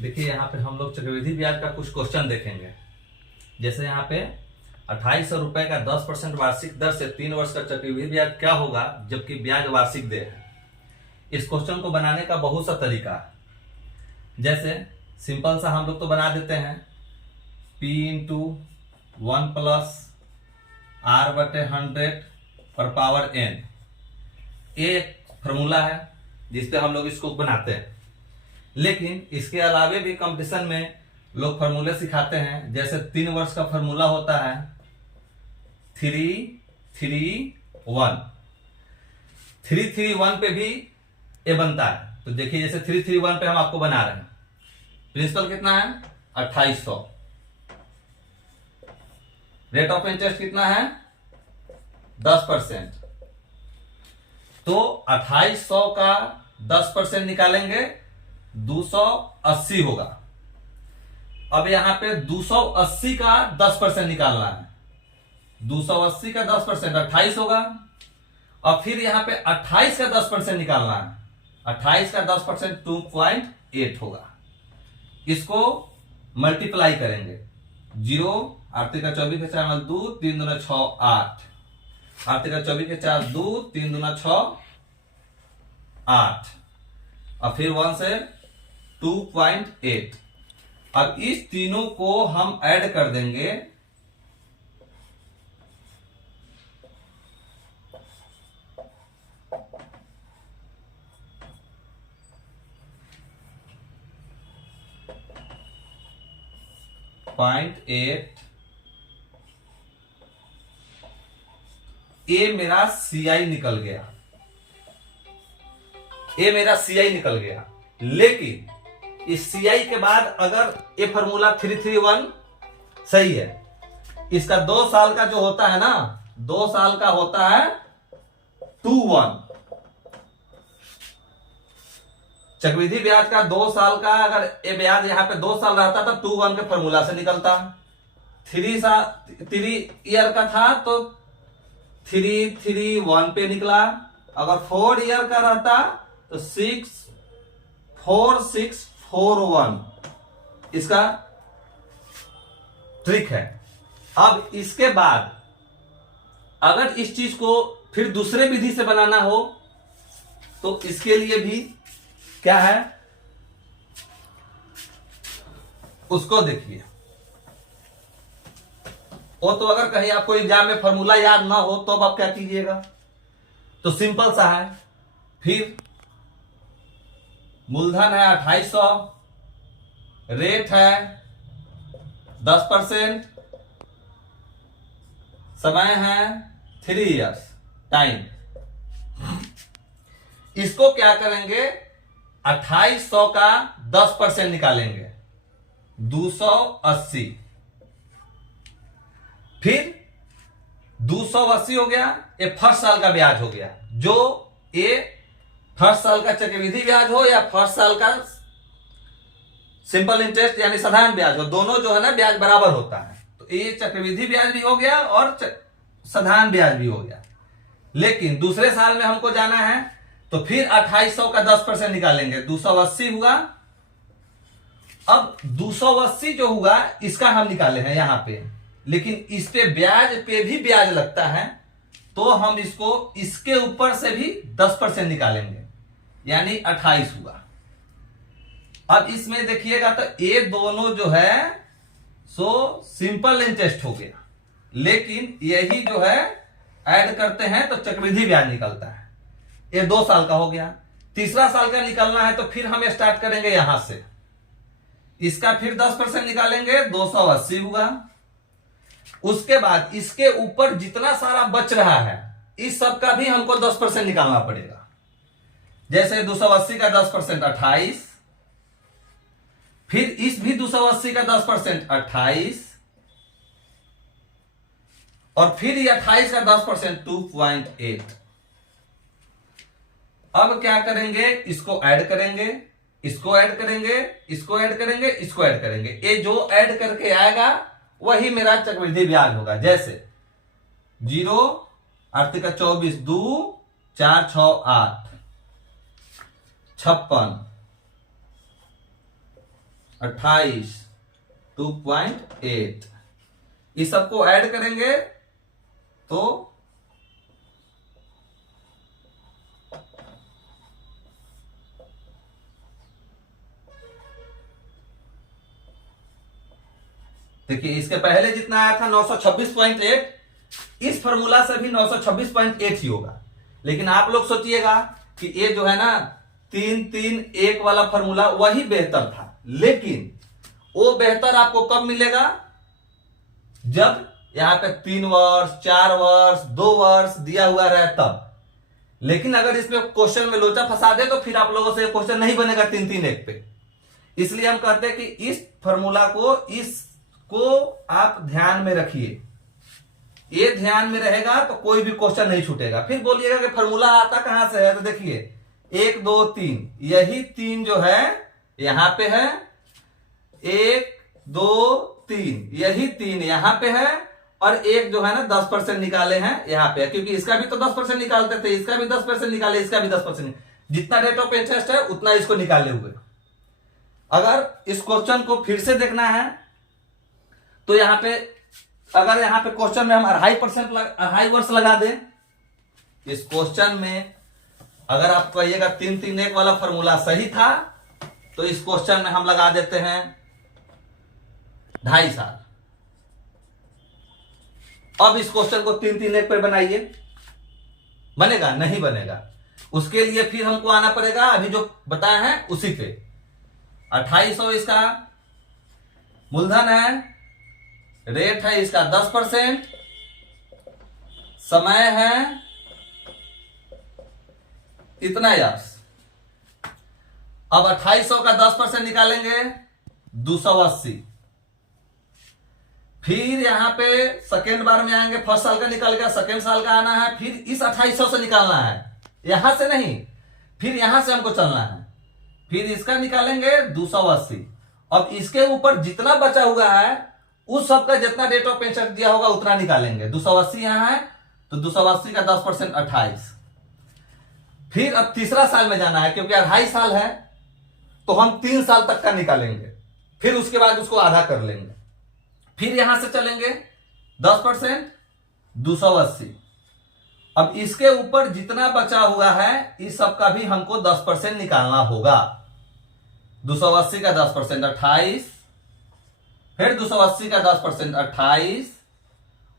देखिए यहाँ पे हम लोग चक्रवृद्धि ब्याज का कुछ क्वेश्चन देखेंगे। जैसे यहाँ पे 2800 रुपए का 10% वार्षिक दर से 3 वर्ष का चक्रवृद्धि ब्याज क्या होगा जबकि ब्याज वार्षिक दे है। इस क्वेश्चन को बनाने का बहुत सा तरीका है। जैसे सिंपल सा हम लोग तो बना देते हैं P इंटू 1 प्लस R बटे 100 पर पावर n। एक फॉर्मूला है जिसपे हम लोग इसको बनाते हैं, लेकिन इसके अलावे भी कंपटीशन में लोग फॉर्मूले सिखाते हैं। जैसे 3 वर्ष का फॉर्मूला होता है 331। 331 पे भी ये बनता है। तो देखिए जैसे 331 पे हम आपको बना रहे हैं, प्रिंसिपल कितना है 2800, रेट ऑफ इंटरेस्ट कितना है 10%। तो 2800 का 10% निकालेंगे 280 होगा। अब यहां पे 280 का 10% निकालना है। 280 का 10% 28 होगा। और फिर यहां पे 28 का 10% निकालना है। 28 का 10% 2.8 होगा। इसको मल्टीप्लाई करेंगे। 0 8 का 24 के 4 2 3 दूना 6 8, 8 का 24 के 4 2 3 दूना 6 8, और फिर 1 से 2.8। अब इस तीनों को हम ऐड कर देंगे। .8 ये मेरा CI निकल गया। ये मेरा CI निकल गया। लेकिन इस CI के बाद अगर ये फॉर्मूला 331 सही है, इसका 2 साल का जो होता है ना, 2 साल का होता है 21। चक्रवृद्धि ब्याज का 2 साल का अगर ये ब्याज यहां पे 2 साल रहता तो 21 के फॉर्मूला से निकलता। 3 ईयर का था तो 331 पे निकला। अगर 4 ईयर का रहता तो 64641 इसका ट्रिक है। अब इसके बाद अगर इस चीज को फिर दूसरे विधि से बनाना हो तो इसके लिए भी क्या है उसको देखिए। वो तो अगर कहीं आपको एग्जाम में फॉर्मूला याद ना हो तो अब आप क्या कीजिएगा, तो सिंपल सा है। फिर मूलधन है 2800, रेट है 10%, समय है 3 इयर्स टाइम। इसको क्या करेंगे 2800 का 10% निकालेंगे 280। फिर 280 हो गया, ये फर्स्ट साल का ब्याज हो गया। जो ये फर्स्ट साल का चक्रवृद्धि ब्याज हो या फर्स्ट साल का सिंपल इंटरेस्ट यानी साधारण ब्याज हो, दोनों जो है ना ब्याज बराबर होता है। तो ये चक्रवृद्धि ब्याज भी हो गया और साधारण ब्याज भी हो गया। लेकिन दूसरे साल में हमको जाना है तो फिर 2800 का 10% निकालेंगे 280 हुआ। अब 280 जो हुआ इसका हम निकाले हैं यहां पे, लेकिन इस पे ब्याज पे भी ब्याज लगता है तो हम इसको इसके ऊपर से भी 10% निकालेंगे यानी 28 हुआ। अब इसमें देखिएगा तो ये दोनों जो है सो सिंपल इंटरेस्ट हो गया, लेकिन यही जो है ऐड करते हैं तो चक्रवृद्धि ब्याज निकलता है। ये 2 साल का हो गया। तीसरा साल का निकलना है तो फिर हम स्टार्ट करेंगे यहां से। इसका फिर 10% निकालेंगे 280 हुआ। उसके बाद इसके ऊपर जितना सारा बच रहा है इस सब का भी हमको 10% निकालना पड़ेगा। जैसे 280 का 10% 28, फिर इस भी 280 का 10% 28, और फिर ये 28 का 10% 2.8। अब क्या करेंगे, इसको ऐड करेंगे, इसको ऐड करेंगे, इसको ऐड करेंगे, इसको ऐड करेंगे। ये जो ऐड करके आएगा वही मेरा चक्रवृद्धि ब्याज होगा। जैसे 0 8 का 24 2 4 6 8 56 28 2.8 इस सबको ऐड करेंगे तो देखिए इसके पहले जितना आया था 926.8 इस फॉर्मूला से भी 926.8 ही होगा। लेकिन आप लोग सोचिएगा कि ये जो है ना 3-3-1 वाला फॉर्मूला वही बेहतर था, लेकिन वो बेहतर आपको कब मिलेगा जब यहां पे 3 वर्ष 4 वर्ष 2 वर्ष दिया हुआ रहे तब। लेकिन अगर इसमें क्वेश्चन में लोचा फंसा दे तो फिर आप लोगों से क्वेश्चन नहीं बनेगा 3-3-1 पे। इसलिए हम कहते हैं कि इस फॉर्मूला को इसको आप ध्यान में रखिए, ये ध्यान में रहेगा तो कोई भी क्वेश्चन नहीं छूटेगा। फिर बोलिएगा कि फॉर्मूला आता कहां से है, तो देखिए 1 2 3 यही 3 जो है यहां पे है, 1 2 3 यही 3 यहां पे है, और एक जो है ना 10% निकाले हैं यहां पे, क्योंकि इसका भी तो 10% निकालते थे, इसका भी 10% निकाले, इसका भी 10%, जितना रेट ऑफ इंटरेस्ट है उतना इसको निकाले हुए। अगर इस क्वेश्चन को फिर से देखना है तो यहां पे अगर यहां पे क्वेश्चन में हम 2.5% वर्ष लगा दें, इस क्वेश्चन में अगर आप कहिएगा 3-3-1 वाला फॉर्मूला सही था तो इस क्वेश्चन में हम लगा देते हैं 2.5 साल। अब इस क्वेश्चन को 3-3-1 पे बनाइए, बनेगा? नहीं बनेगा। उसके लिए फिर हमको आना पड़ेगा अभी जो बताया है उसी पे। 2800 इसका मूलधन है, रेट है इसका 10%, समय है इतना यर्स। अब 2800 का 10% निकालेंगे 280। फिर यहां पे सेकेंड बार में आएंगे, फर्स्ट साल का निकल गया, सेकेंड साल का आना है, फिर इस 2800 से निकालना है, यहां से नहीं, फिर यहां से हमको चलना है, फिर इसका निकालेंगे 280। अब इसके ऊपर जितना बचा हुआ है उस सबका जितना रेट ऑफ इंटरेस्ट दिया होगा उतना निकालेंगे। 280 यहां है तो 280 का 10% 28। फिर अब तीसरा साल में जाना है, क्योंकि 2.5 साल है तो हम 3 साल तक का निकालेंगे, फिर उसके बाद उसको आधा कर लेंगे। फिर यहां से चलेंगे 10% 280। अब इसके ऊपर जितना बचा हुआ है इस सब का भी हमको 10% निकालना होगा। 280 का 10% 28, फिर 280 का 10% 28,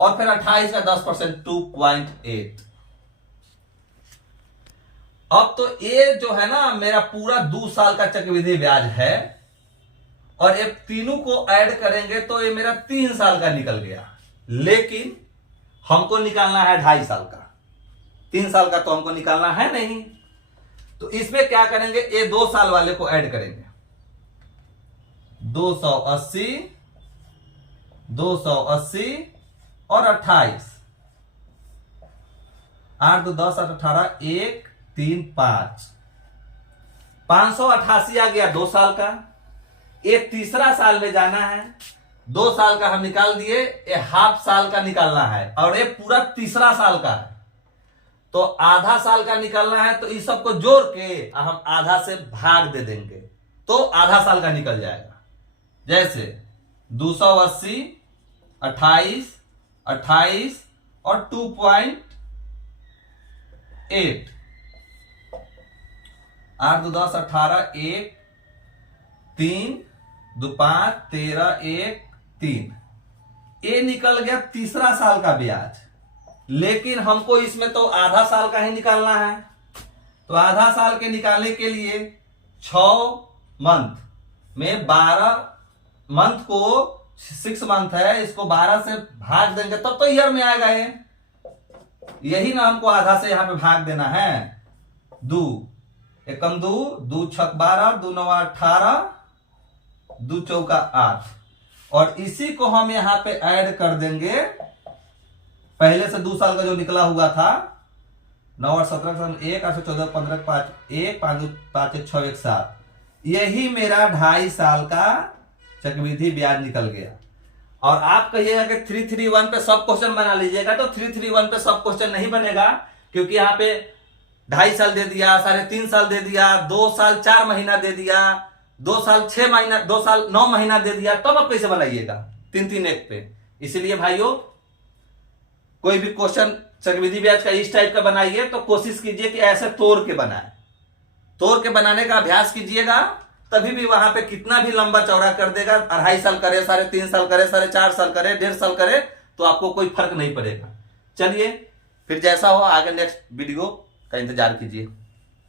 और फिर 28 का 10% 2.8। अब तो ये जो है ना मेरा पूरा 2 साल का चक्रवृद्धि ब्याज है, और ये तीनों को ऐड करेंगे तो ये मेरा 3 साल का निकल गया। लेकिन हमको निकालना है 2.5 साल का, 3 साल का तो हमको निकालना है नहीं। तो इसमें क्या करेंगे, ये 2 साल वाले को ऐड करेंगे। 280 280 और 28, 8 2 10 8 18 1 3 5, 588 आ गया 2 साल का। ये तीसरा साल में जाना है, 2 साल का हम निकाल दिए, ये हाफ साल का निकालना है, और ये पूरा तीसरा साल का है तो आधा साल का निकालना है। तो इस सबको जोड़ के हम आधा से भाग दे देंगे तो आधा साल का निकल जाएगा। जैसे 280 28 28 और 2.8, 8 2 10 18 1 3 2 5 13 1 3, ये निकल गया तीसरा साल का ब्याज। लेकिन हमको इसमें तो आधा साल का ही निकालना है, तो आधा साल के निकालने के लिए 6 मंथ में 12 मंथ को 6 मंथ है, इसको 12 से भाग देंगे तब तो ईयर में आएगा। यही ना हमको आधा से यहां पे भाग देना है। 2 एकम 2 2 छक 12 2 9 18 2 चौका 8, और इसी को हम यहां पे ऐड कर देंगे पहले से 2 साल का जो निकला हुआ था। 9 और 17 1 8 14 15 5 1 5 5 6 1 7, यही मेरा 2.5 साल का चक्रवृद्धि ब्याज निकल गया। और आप कहिएगा कि 331 पे सब क्वेश्चन बना लीजिएगा, तो 331 पे सब क्वेश्चन नहीं बनेगा, क्योंकि यहाँ पे 2.5 साल दे दिया, 3.5 साल दे दिया, 2 साल 4 महीना दे दिया, 2 साल 6 महीना, 2 साल 9 महीना दे दिया, तब आप कैसे बनाइएगा 3-3 एक पे। इसीलिए भाइयों कोई भी क्वेश्चन चक्रवृद्धि ब्याज का इस टाइप का बनाइए तो कोशिश कीजिए कि ऐसे तोड़ के बनाए, तोड़ के बनाने का अभ्यास कीजिएगा, तभी भी वहां पे कितना भी लंबा चौड़ा कर देगा, 2.5 साल करे, 3.5 साल करे, 4.5 साल करे, 1.5 साल करे, तो आपको कोई फर्क नहीं पड़ेगा। चलिए फिर जैसा हो आगे नेक्स्ट वीडियो का इंतजार कीजिए।